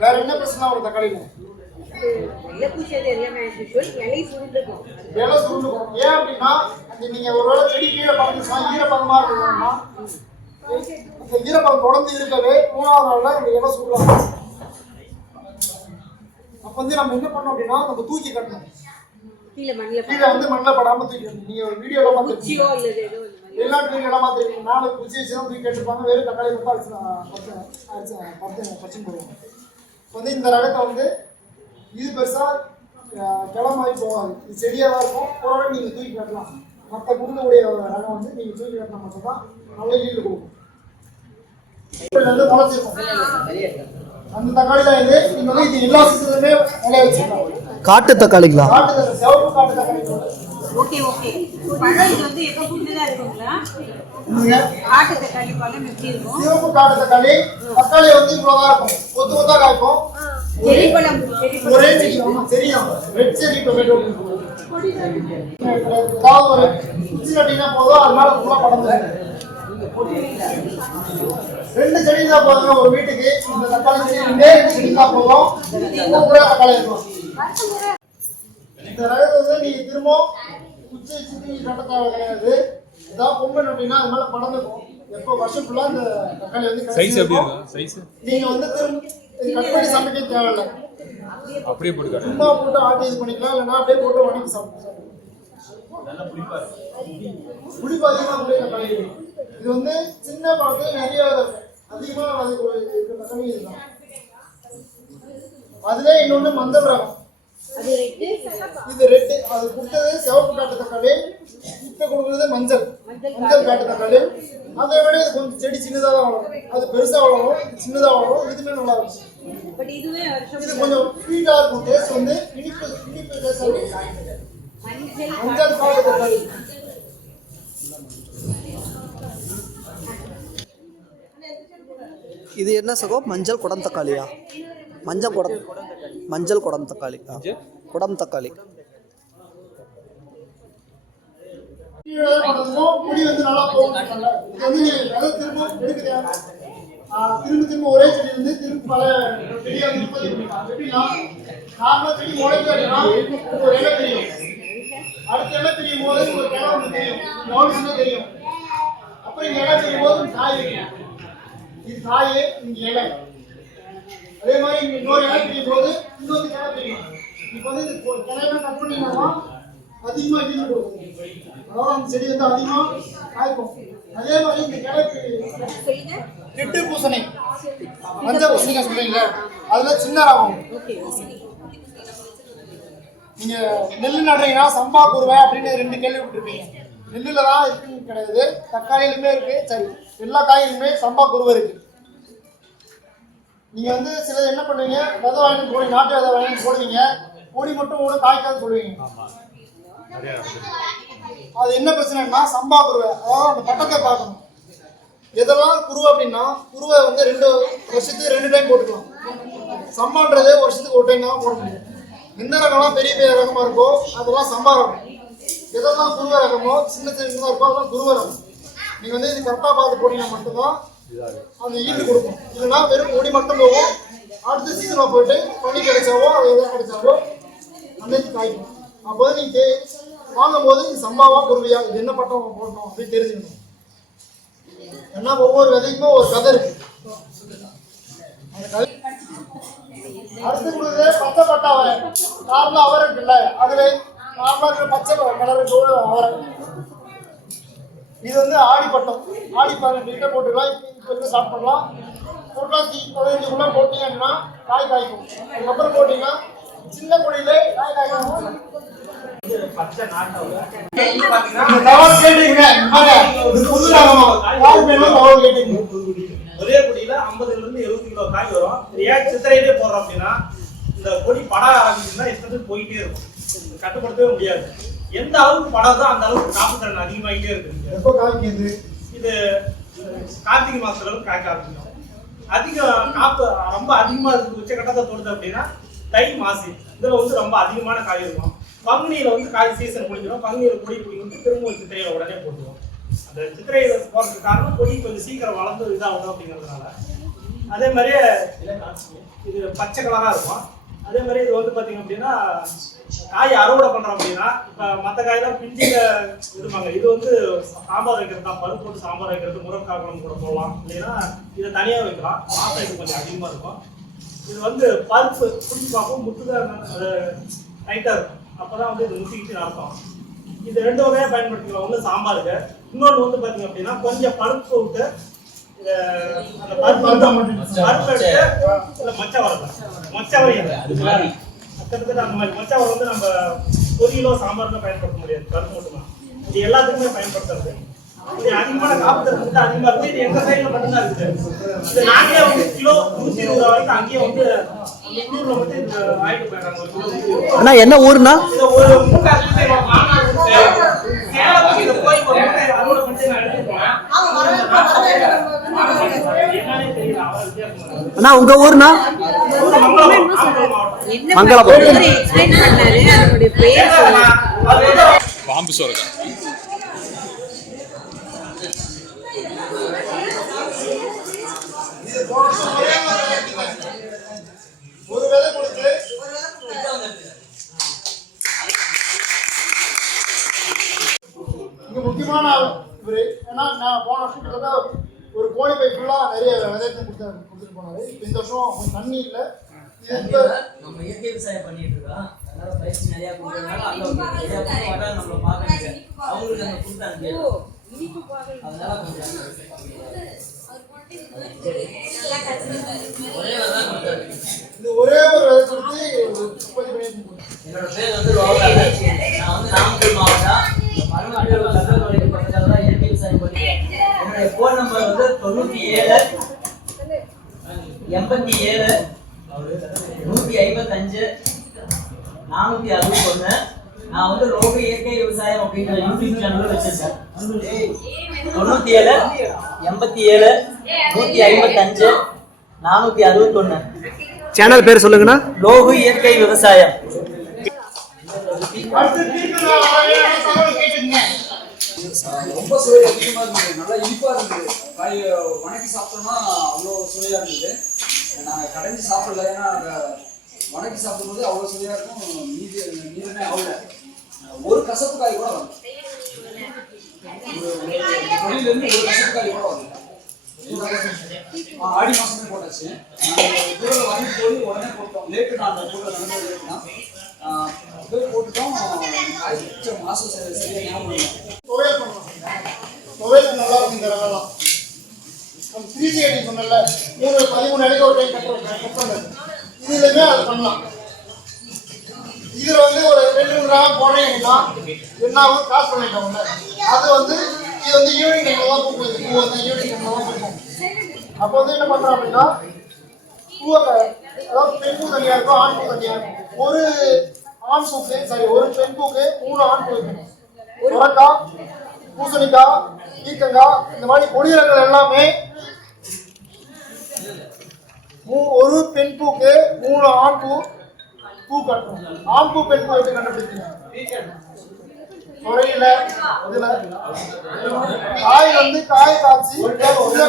வேற என்ன பிரச்சனை வரும் தக்காளியில? இலை சுருண்டுக்கும். ஏன் அப்படின்னா நீங்க ஒருவேளை செடி கீழே பறந்துச்சுன்னா ஈரப்பதமா இருக்கணும்னா அந்த ஈரப்பதம் தொடர்ந்து இருக்கவே 3வது நாள்ல இந்த இலை சுருளாங்க. அப்ப வந்து நம்ம என்ன பண்ணோம் அப்படின்னா நம்ம தூக்கி கட்டணும். கீழே வந்து மண்ணில் படாம தூக்கி கட்டணும். நீங்க ஒரு வீடியோல பார்த்துருக்கீங்க, வெளிநாட்டு வீடியோலாம் பார்த்துருக்கீங்க. 4 குச்சி வச்சு தான் தூக்கி கட்டிருப்பாங்க. வெறும் தக்காளி மட்டும் பறிச்சு போடுவாங்க. வந்து இந்த ரகத்தை வந்து இது பெருசா கிளம்பாகி போகாது. இது செடியாக தான் இருக்கும். ஒரு நீங்க தூக்கி கட்டலாம். மற்ற குடும்பக்கூடிய ரகம் வந்து நீங்க தூக்கி கட்டினா மட்டும்தான் நல்ல ஈல்டு கொடுக்கும். முளைச்சிருக்கும் அந்த தக்காளி தான் இது. நீங்க வந்து இது எல்லா சீசனுமே விளைய வச்சிருக்காங்க. காட்டு தக்காளிங்களா? சிவப்பு காட்டு தக்காளி. Okay okay. பழம் இது வந்து எப்போ புதுதா இருக்குங்களா? காட்டு தக்காளி பழம் எப்படி இருக்கும்? சிவப்பு காட்டு தக்காளி தக்காளி வந்து இவ்வளவுதான் இருக்கும். கொத்து கொத்தா காய்க்கும். செடி பழம் ஒரே செடி தெரியும். ரெட் செடி டொமேட்டோ. ஏதாவது ஒரு குச்சி கட்டினா போதும், அதனால ஃபுல்லா படந்து 2 செடி தான் போதுங்க ஒரு வீட்டுக்கு. இந்த தக்காளி செடி 2 செடி தான் போதும். பூரா தக்காளி இருக்கும். இந்த ரகத்தை வந்து நீங்க திரும்ப குச்சி சுத்தி கட்ட தேவை கிடையாது. ஏதாவது பொங்கல் அப்படின்னா அது மேல படந்துக்கும். எப்போ வருஷம் ஃபுல்லா இந்த தக்காளி வந்து சைஸ் எப்படி இருக்கும்? சைஸ் நீங்க வந்து திரும்ப கட் பண்ணி சமைக்க தேவையில்லை. அப்படியே போட்டு காட்டு. சும்மா போட்டு ஆட்டி இது பண்ணிக்கலாம். இல்லைன்னா அப்படியே போட்டு வணக்கி சாப்பிடலாம். நல்லா புளிப்பா புளிப்பு அதிகமாக அப்படியே தக்காளி இருக்கும். இது வந்து சின்ன பழத்துல நிறைய அதிகமாக தக்காளி இதுதான். அதுல இன்னொன்று மஞ்சள் ரகம். இது ரெட்டு. அது கொடுத்தது சிவப்பு காட்டு தக்காளி. இப்ப கொடுக்குறது மஞ்சள் காட்டு தக்காளி. அதை விட இது கொஞ்சம் செடி சின்னதாக தான் வளரும். அது பெருசா வளரும், சின்னதாக வளரும். இதுமே நல்லா இருக்கும். இது கொஞ்சம் ஸ்வீட்டா இருக்கும். டேஸ்ட் வந்து இனிப்பு டேஸ்ட் இருக்கும். மஞ்சள் காட்டு தக்காளி. இது என்ன சகோ? மஞ்சள் குடம் தக்காளியா? மஞ்சள் குடம் தக்காளி. குடம் தக்காளி. முடி வந்து நல்லா போகும். இது வந்து நீங்க திரும்ப எடுக்க திரும்ப ஒரே செடி வந்து திரும்ப பல செடியை வந்து உற்பத்தி பண்ணிக்கலாம். எப்படின்னா நார்மலா செடி முளைக்கிறதுனா ஒரு இலை தெரியும். அடுத்த இலை தெரியும் போது ஒரு கிளை ஒன்று தெரியும். கவனிச்சுன்னா தெரியும். அப்புறம் இங்க இலை தெரியும் போது காய் வைக்கும். இது காய், இங்க இலை. அதே மாதிரி இங்க இன்னொரு இலை தெரியும் போது இன்னொரு கிளை தெரியும். இப்போ வந்து இந்த கிளையெல்லாம் கட் பண்ணிங்கன்னா அதிகமாக கீழே கொடுக்கும். அதாவது அந்த செடி வந்து அதிகமாக காய்க்கும். அதே மாதிரி இந்த கிளைக்கு கெட்டு பூசணி, மஞ்சள் பூசணிக்காய் சொல்றீங்களா, அதுல சின்ன ரகம். நீங்க நெல் நடுறீங்கன்னா சம்பா குருவை அப்படின்னு 2 கேள்விப்பட்டிருப்பீங்க. நெல்லுல தான் இருக்குன்னு கிடையாது, தக்காளியிலுமே இருக்கு. சரி, எல்லா காயிலுமே சம்பா குருவை இருக்கு. நீங்க வந்து சிலது என்ன பண்ணுவீங்க, விதை வாங்கி போடுவீங்க, நாட்டு விதை வாங்கி போடுவீங்க, பொடி மட்டும் ஒன்று காய்க்காது சொல்லுவீங்க. அது என்ன பிரச்சனைன்னா சம்பா குருவை, அதாவது அந்த பட்டத்தை பார்க்கணும். எதெல்லாம் குருவை அப்படின்னா குருவை வந்து 2 வருஷத்துக்கு 2 டைம் போட்டுக்கலாம். சம்பான்றது வருஷத்துக்கு ஒரு டைம் தான் போட முடியும். எந்த ரகம்லாம் பெரிய பெரிய ரகமாக இருக்கோ அதெல்லாம் சம்பா ரகம். எதெல்லாம் குருவை ரகமோ சின்ன சின்னதாக இருக்கோ அதெல்லாம் குருவை ரகம். நீங்கள் வந்து இது கரெக்டாக பார்த்து போட்டீங்கன்னா மட்டும்தான் அந்த ஈடு கொடுக்கும். இல்லைன்னா வெறும் ஒடி மட்டும் போகும். அடுத்த சீசனில் போயிட்டு பனி கிடைச்சாவோ அது எதாவது கிடைச்சாவோ அன்னைக்கு காய்க்கும். அப்போ நீங்கள் வாங்கும்போது இது சம்பாவா குருவியா, இது என்ன பட்டம் போடணும் அப்படின்னு தெரிஞ்சுக்கணும். ஏன்னா ஒவ்வொரு விதைக்குமே ஒரு கதை இருக்கு. அந்த கதை அடுத்து கொடுக்குறது பச்சை பட்டா அவரை. நார்மலா அவரை இருக்குல்ல, அதுல நார்மலா இருக்கிற பச்சை கலர் அவரை. இது வந்து ஆடிப்பட்டம். ஆடி 18 லிட்டர் போட்டுக்கலாம். இப்போ வந்து ஸ்டார்ட் பண்ணலாம். புரட்டாசி 15க்குள்ள போட்டீங்கன்னா காய் காய்க்கும். அதுக்கப்புறம் போட்டீங்கன்னா சின்ன கொடியில காய் காய்க்கும். பச்சை நாட்டை ஒரே கொடியில 50 இருந்து 70 கிலோ காய் வரும். ஏன் சித்திரையிலே போடுறோம் அப்படின்னா இந்த கொடி பட ஆரம்பிச்சுன்னா இஷ்டத்துக்கு போயிட்டே இருக்கும், கட்டுப்படுத்தவே முடியாது. எந்த அளவுக்கு படாதோ அந்த அளவுக்கு காப்புத்திறன் அதிகமாகிட்டே இருக்கு. எப்போ காய்க்குது? இது கார்த்திகை மாசத்துல காய்க்க ஆரம்பிக்கும். ரொம்ப அதிகமாக இருக்குது, உச்சக்கட்டத்தை தொடுது அப்படின்னா தை மாசி இதில் வந்து ரொம்ப அதிகமான காய் இருக்கும். பங்குனியில் வந்து காய் சீசன் முடிஞ்சிடும். பங்குனியில் கொடி பிடிக்கும், திரும்ப சித்திரையில் உடனே போட்டுருவோம். அந்த சித்திரையில் போகிறதுக்கு காரணம் கொடி கொஞ்சம் சீக்கிரம் வளர்ந்து இதாகும் அப்படிங்கிறதுனால. அதே மாதிரியே இது பச்சை கலராக இருக்கும். அதே மாதிரி இது வந்து பார்த்தீங்க அப்படின்னா காய் அறுவடை பண்ணுறோம் அப்படின்னா இப்போ மற்ற காயெல்லாம் பிஞ்சியில் இருப்பாங்க. இது வந்து சாம்பார் வைக்கிறது தான், பருப்பு போட்டு சாம்பார் வைக்கிறது, முருங்கைக்காய் குழம்பு கூட போடலாம். இல்லைன்னா இதை தனியாக வைக்கலாம். வாசம் இது கொஞ்சம் அதிகமாக இருக்கும். இது வந்து பருப்பு பிடிச்சி பார்ப்போம், முட்டுதான் டைட்டாக இருக்கும். அப்போ தான் வந்து இது முட்டிக்கிட்டு அர்த்தம். இது 2 வகையாக பயன்படுத்திக்கலாம். ஒன்று சாம்பாருக்கு, இன்னொன்று வந்து பார்த்தீங்க அப்படின்னா கொஞ்சம் பருப்பு விட்டு அந்த பருப்பு எடுத்து இல்லை மொச்சவரை கிட்டத்தட்ட அந்த மாதிரி மொச்சவரை வந்து நம்ம பொரியலோ சாம்பாருக்கோ பயன்படுத்த முடியாது, பருப்பு மட்டும்தான். இது எல்லாத்துக்குமே பயன்படுத்துறது. இது அதிகமான காப்பு வந்து அதிகமாக இருக்குது. இது எங்கள் சைடில் மட்டும்தான் இருக்குது. இது நாங்களே வந்து கிலோ 120 வரைக்கும் அங்கேயே வந்து உள்ளூரில் வந்து இது வாங்கிட்டு போயிடுறாங்க. அண்ணா என்ன ஊருண்ணா? இது ஒரு மூட்டை சேலம் இதை போய் ஒரு மூட்டை அறுவடை பண்ணி நான் எடுத்துட்டு போனேன். என்னன்னே தெரியல. அண்ணா உங்க ஊர்னா? மங்களபுரம். பாம்பு சோறு ஒரு வேலை கொடுத்து இங்க முக்கியமான இவரு. ஏன்னா நான் போன வருஷம் கிட்டத்தட்ட ஒரு கோழி பை ஃபுல்லா நிறைய விதைக்கு கொடுத்துட்டு போனாரு. இந்த வருஷம் கொஞ்சம் தண்ணி இல்லை. நம்ம இயற்கை விவசாயம் பண்ணிட்டு இருக்கோம். அதனால பயிற்சி நிறைய கொடுக்கறதுனால அங்க நம்மள பாக்குறாங்க. அவங்களுக்கு அந்த கொடுத்தாங்க. அதனால கொஞ்சம் ஒரே ஒரு விதை கொடுத்து என்னோட பேர் வந்து ரோகராஜ். நான் வந்து நாமக்கல் மாவட்டம் மருமகள் கல்லூரி பக்கத்துல தான் இயற்கை விவசாயம் பண்ணிருக்கேன். என்னுடைய போன் நம்பர் வந்து 97 87 155 461. நான் வந்து ரோக இயற்கை விவசாயம் அப்படிங்கிற யூடியூப் சேனல் வச்சிருக்கேன். 97 87 155 461. சேனல் பேர் சொல்லுங்கண்ணா. லோகு இயற்கை விவசாயம். ரொம்ப சுவை அதிகமாக இருந்தது, நல்லா இனிப்பாக இருந்தது. காய் வணக்கி சாப்பிட்டோம்னா அவ்வளோ சுவையாக இருந்தது. நாங்கள் கடைஞ்சி சாப்பிடல, ஏன்னா வணக்கி சாப்பிடும்போது அவ்வளோ சுவையாக இருக்கும். மீதுமே அவ்வளோ ஒரு கசப்பு காய் கூட வரும். தொழிலேருந்து ஒரு கசப்பு காய் கூட வரும். ஆடி மாதமே போட்டாச்சு. நாங்கள் தூரில் வாங்கிட்டு போய் உடனே போட்டோம். லேட்டு நான் அந்த தூரில் நடந்தது லேட்டு தான் போய் போட்டுட்டோம். மாதம் சரியாக ஞாபகம் இல்லை. துவையல் பண்ணலாம். துவையல் நல்லா இருக்கும். இந்த ரகம்லாம் 3G சொன்னல 13 அடிக்கு ஒரு டைம் கட் பண்ணுறது. இதுலையுமே அது பண்ணலாம். இதில் வந்து ஒரு 2-3 ரகம் போனீங்கன்னா என்ன ஆகும்? காசு பண்ணிட்டோம்ல, அது வந்து இது வந்து ஈவினிங் டைமில் தான் பூக்கும். இது பூ வந்து ஈவினிங் டைமில் தான் பூக்கும். அப்போ வந்து என்ன பண்ணுறோம் அப்படின்னா பூவை, அதாவது பெண் பூ தனியாக இருக்கும், ஆண் பூ தனியாக இருக்கும். ஒரு ஆண் பூக்கு ஒரு பெண் பூக்கு 3 ஆண் பூ இருக்கணும். சுரக்காய், பூசணிக்காய், ஈக்கங்காய், இந்த மாதிரி கொடியிரங்கள் எல்லாமே ஒரு பெண் பூக்கு 3 ஆண் பூ கட்டணும். ஆண் பூ பெண் பூ எப்படி கண்டுபிடிக்கணும்? துறையில இதுல காய் வந்து காய் காய்ச்சி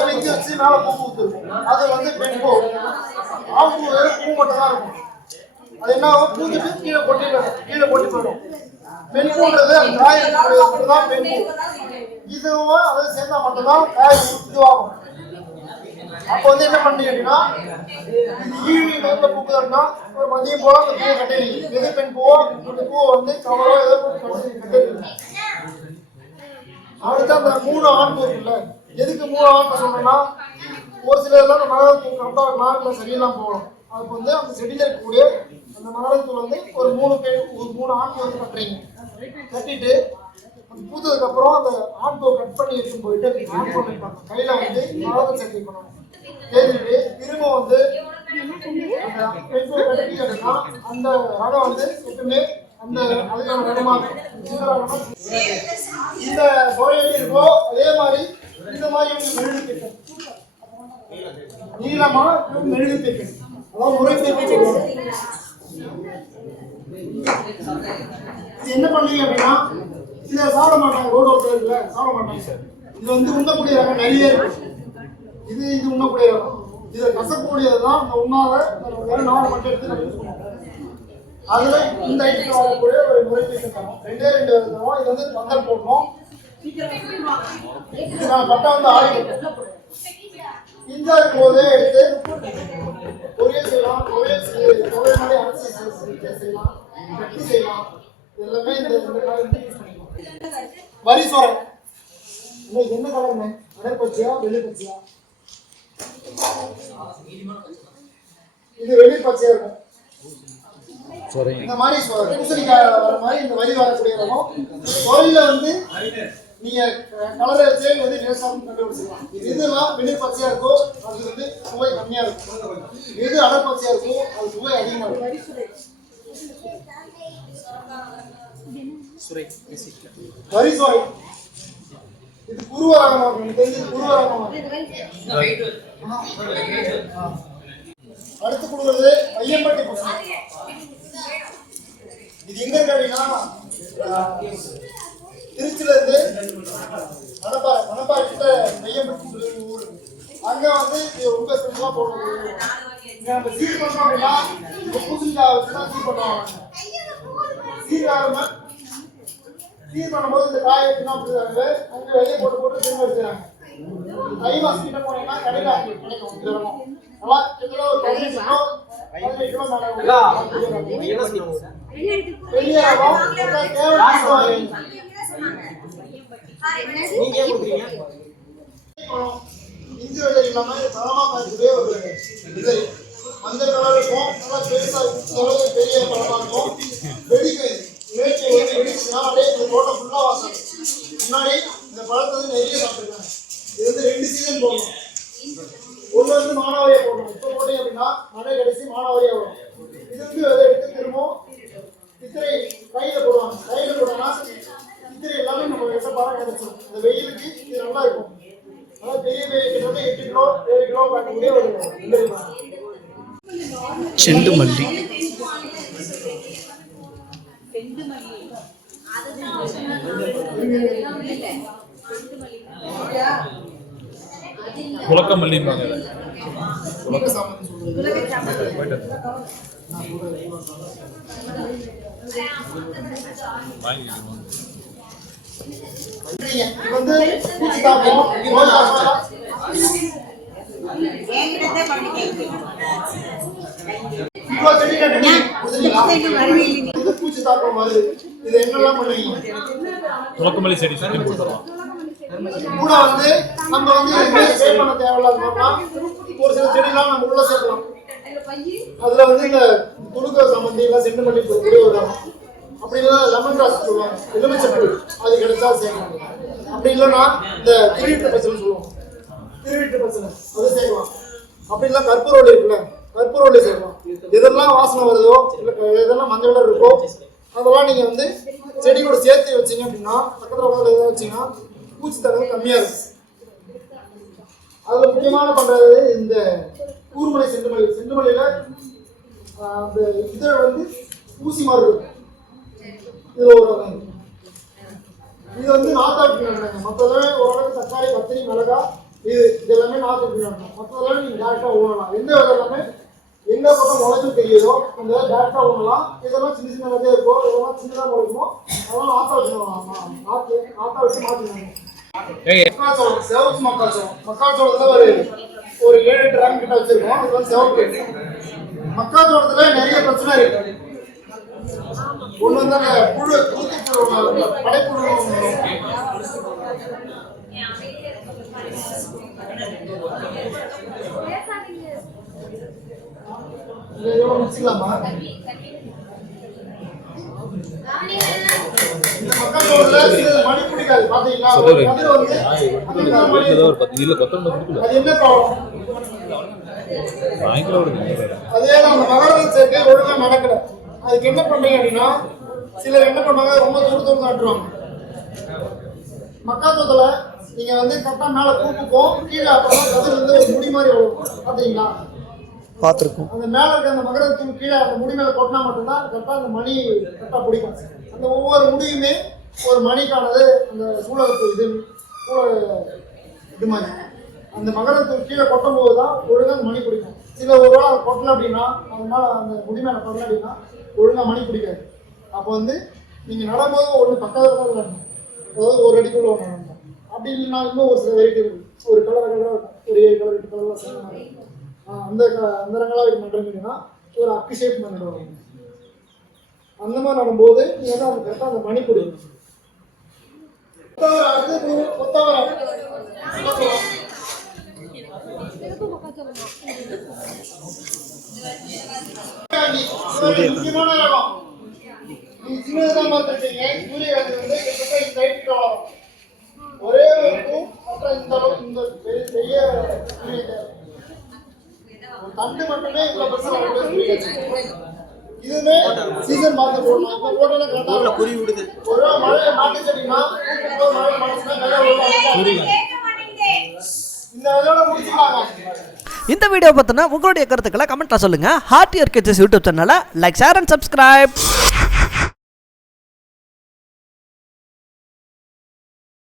பிஞ்சு வச்சு மேல பூ பூத்துருக்கும். அது வந்து பெண் பூ. ஆண் பூ பூ மட்டும் தான் இருக்கும். அது என்ன ஆகும்? பூந்துட்டு கீழே கொட்டி போயிடும். பெண் பூன்றது அந்த காய் மட்டும்தான் பெண் பூ. இதுவும் அதை சேர்ந்தா மட்டும்தான் காய் இதுவாகும். அப்போ வந்து என்ன பண்ணீங்க அப்படின்னா இது ஈவினிங் டைம்ல பூக்குதுன்னா ஒரு மதியம் போல அந்த பூவை கட்டிடுங்க. எது பெண் பூவோ அந்த பூவை வந்து கவரோ ஏதோ கட்டிடுங்க. அடுத்து அந்த 3 ஆண் பூ இருக்குல்ல, எதுக்கு 3 ஆண் பூ சொன்னோம்னா ஒரு சிலர்லாம் அந்த மகளிர் பூ கரெக்டாக நாரில் சரியெல்லாம் போகணும். அதுக்கு வந்து அந்த செடியில் இருக்கக்கூடிய அந்த மகளிர் பூ வந்து ஒரு 3 ஆண் பூ வந்து கட்டுறீங்க. கட்டிட்டு பூத்ததுக்கப்புறம் அந்த ஆண் பூவை கட் பண்ணி எடுத்துன்னு போயிட்டு ஆண் பூ வைப்பாங்க. கையில் வந்து மகளிர் சேர்க்கை பண்ணணும். தேடிட்டு திரும்ப வந்து அந்த பெண் பூ கட்டி எடுத்தா அந்த ரகம் வந்து எப்பவுமே அந்த அதுக்கான ரகமாக இந்த கோயில் இருக்கோ அதே மாதிரி இந்த மாதிரி மெழுகு கிட்டும். நீளமா மெழுகு தேக்கு, அதாவது முறை தேக்கு சொல்லுவாங்க. இது என்ன பண்ணீங்க அப்படின்னா இதை சாப்பிட மாட்டாங்க, ரோடு ஓட்டுறதுல சாப்பிட மாட்டாங்க. இது வந்து உண்ணக்கூடிய ரகம் நிறைய இருக்கு. இது உண்ணக்கூடிய ரகம். இதை கசக்கக்கூடியதுதான் இந்த உண்ணாத வேற நாளை மட்டும் எடுத்து நம்ம யூஸ் பண்ணுவோம். அதுல இந்த ஐட்டத்தில் வரக்கூடிய ஒரு முறை தேக்கு தரோம். 2 தரோம். இது வந்து பந்தல் போடணும். இது நான் பட்டை வந்து ஆடி இந்தா இருக்கும் போதே எடுத்து பொரியல் செய்யலாம், துவையல் மாதிரி அரைச்சி செய்யலாம், கட்டி செய்யலாம். எல்லாமே இந்த யூஸ் பண்ணிக்கலாம். வரி சோறை என்ன கலருங்க? அடற்பச்சையா வெள்ளை பச்சையா? இது வெள்ளை பச்சையா இருக்கும். இந்த மாதிரி பூசணிக்காய் வர மாதிரி இந்த வரி வரக்கூடிய ரகம். சோறையில வந்து நீங்க கலரை வச்சே வந்து டேஸ்டாகவும் கண்டுபிடிச்சிக்கலாம். எதுலாம் வெள்ளை பச்சையா இருக்கோ அது வந்து சுவை கம்மியா இருக்கும், எது அடற்பச்சையா இருக்கோ அது சுவை அதிகமா இருக்கும். வரி சோறை இது குருவ ரகமா இருக்கும். தெரிஞ்சு குருவ ரகமா. அடுத்து கொடுக்குறது ஐயம்பட்டி பூசணி. இது எங்க இருக்கு அப்படின்னா திருச்சியில இருந்து மணப்பாறை கிட்ட ஐயம்பட்டி ஊர். அங்க வந்து ரொம்ப ஸ்பெஷலா போடுறது. இங்க நம்ம சீர் பண்ணோம் அப்படின்னா பூசணிக்காய் வச்சுதான் சீர் பண்ணுவாங்க. சீர் பண்ணும்போது இந்த காயை என்ன பண்ணுறாங்க, அங்கே வெளியே போட்டு திரும்ப வச்சுக்கிறாங்க. தை மாசம் கிட்ட போனீங்கன்னா கடையில் கிடைக்கும். இந்த ரகம் நல்லா கிட்ட ஒரு 15 கிலோ 15 கிலோ பெரிய ரகம். இஞ்சி வெள்ளை இல்லாம பழமா பார்க்கக்கூடிய ஒரு விதை. மஞ்சள் கலர் இருக்கும், நல்லா பெருசா பெரிய பழமா இருக்கும். வெடிக்கும். வெடிச்சுன்னா அப்படியே இந்த தோட்டம் ஃபுல்லா வாசம். முன்னாடி இந்த பழத்தை வந்து நிறைய சாப்பிட்டுருக்காங்க. இது வந்து 2 சீசன் போடணும். ஒன்று வந்து மானாவாரியா போடணும். இப்போ போட்டீங்க அப்படின்னா மழை கடைசி மானாவாரியா வரும். இது வந்து விதை எடுத்து திரும்பவும் சித்திரை கையில போடுவாங்க. கையில போட்டோம்னா சித்திரை எல்லாமே நம்ம வெட்ட பழம் கிடைச்சிடும். இந்த வெயிலுக்கு இது நல்லா இருக்கும். அதாவது பெரிய கிட்டத்தட்ட 8 கிலோ 7 கிலோ பார்க்கக்கூடிய ஒரு செண்டு மல்லி. குலக்க மல்லிம்பாங்க. வந்து பூச்சி தாக்கம் பூச்சி தாக்கம் வருது. இது என்னெல்லாம் பண்ணுவீங்க? குலக்கமல்லி செடி சுற்றி போட்டுடலாம். கூட வந்து நம்ம வந்து ஸ்ப்ரே பண்ண தேவையில்லாத ஒரு சில செடிலாம் நம்ம உள்ள சேர்க்கலாம். அதுல வந்து இந்த துணுக்க சம்பந்தி எல்லாம் செண்டு பண்ணி போடக்கூடிய ஒரு ரகம். அப்படி இல்லைன்னா லெமன் கிராஸ் சொல்லுவாங்க, எலுமிச்சை அது கிடைச்சா சேர்க்கலாம். அப்படி இல்லைன்னா இந்த திருவீட்டு பச்சனை சொல்லுவோம், திருவீட்டு பச்சனை அதை சேர்க்கலாம். அப்படி இல்லை கற்பூரவள்ளி இருக்குல்ல, கற்பூரவள்ளி சேர்க்கலாம். எதெல்லாம் வாசனை வருதோ இல்லை எதெல்லாம் மஞ்சள் கலர் இருக்கோ அதெல்லாம் நீங்கள் வந்து செடி கூட சேர்த்து வச்சிங்க அப்படின்னா பக்கத்தில் பக்கத்தில் எதாவது வச்சிங்கன்னா பூச்சி தாக்கம் கம்மியாக இருக்கும். அதில் முக்கியமான பண்ணுறது இந்த கூர்மலை செண்டுமல்லி. செண்டுமல்லியில் அந்த இதை வந்து ஊசி மாதிரி இருக்கும். இதில் ஒரு இது வந்து நாத்தாட்டு நடுறாங்க. மற்றதெல்லாமே ஓரளவுக்கு தக்காளி கத்திரி மிளகா இதெல்லாமே நாத்தாட்டு நடணும். மற்றதெல்லாம் நீங்கள் டேரெக்டாக ஊனலாம். எந்த விதை எல்லாமே எந்த பக்கம் முளைச்சு தெரியுதோ அந்த விதை டேரெக்டாக ஊனலாம். இதெல்லாம் சின்ன சின்ன விதையாக இருக்கும், இதெல்லாம் சின்னதாக முளைக்குமோ அதெல்லாம் நாத்தா வச்சு மாற்றிக்கணும். மக்காச்சோளம், சிவப்பு மக்காச்சோளம். மக்காச்சோளத்தில் ஒரு 7-8 ரேங்க் கிட்ட வச்சிருக்கோம். இது வந்து சிவப்பு. மக்காச்சோளத்துல நிறைய பிரச்சனை இருக்கு. ஒண்ணு வந்து அந்த புழு தூத்துப்புழு படைப்புழு முடிச்சுக்கலாமா? இந்த மக்காச்சோளத்துல மணி பிடிக்காது பாத்தீங்களா? அது வந்து அது என்ன ப்ராப்ளம்? அதே நம்ம மகரந்த சேர்க்கை ஒழுங்கா நடக்கல. அதுக்கு என்ன பண்றீங்க அப்படின்னா சிலர் என்ன பண்ணுவாங்க, ரொம்ப தூரத்தோடு நட்டுருவாங்க. மக்காச்சோளத்துல நீங்க வந்து கரெக்டா மேல பூக்கும் கீழே அப்புறமா கதிர் வந்து ஒரு முடி மாதிரி வரும் பாத்தீங்களா? பார்த்துருக்கோம். அந்த மேல இருக்க அந்த மகர தூள் கீழே அந்த முடி மேல கொட்டினா மட்டும்தான் கரெக்டா அந்த மணி கரெக்டா பிடிக்கும். அந்த ஒவ்வொரு முடியுமே ஒரு மணிக்கானது அந்த சூழலுக்கு இது மாதிரி அந்த மகரத்தூள் கீழே கொட்டும் போது தான் ஒழுங்கா அந்த மணி பிடிக்கும். சில ஒரு வேளை கொட்டல அப்படின்னா அது மேலே அந்த முடி மேலே படல அப்படின்னா ஒழுங்கா மணி பிடிக்காது. அப்போ வந்து நீங்கள் நடும்போது ஒன்று பக்கத்தில் தான் நடணும், அதாவது ஒரு அடிக்குள்ள ஒன்று நடணும். அப்படி இல்லைன்னா இன்னும் ஒரு சில வெரைட்டி இருக்குது, ஒரு கலராக இருக்கும், ஒரு 7 கலர் 8 கலர்லாம் சேர்ந்து அந்த ரங்களாக வைக்க நடுறீங்கன்னா ஒரு அக்கு ஷேப் மாதிரி நடுவாங்க. அந்த மாதிரி நடும்போது நீங்கள் வந்து அவங்க கரெக்டாக அந்த மணி பிடிக்கும். முக்கியமான ரகம் நீங்க சின்னதான் பார்த்துருக்கீங்க. சூரியகாந்தி வந்து கிட்டத்தட்ட இந்த ஹைட்டுக்கு வரும். ஒரே ஒரு பூ அப்புறம் இந்த அளவுக்கு இந்த பெரிய தண்டு மட்டுமே இவ்வளவு பெருசா. இதுவுமே சீசன் பார்த்து போடணும். இப்போ போட்டோம்னா கரெக்டாக குறி விடுது. ஒரு மழை மாட்டு செடினா மழை மாட்டுனா நல்லா இந்த இதோட முடிச்சுக்கலாம். இந்த வீடியோ பற்றின உங்களுடைய கருத்துக்களை கமெண்ட்டில் சொல்லுங்கள். ஹார்ட் யுவர் கிட்ஸ் யூடியூப் சேனலை லைக், ஷேர் அண்ட் சப்ஸ்கிரைப்.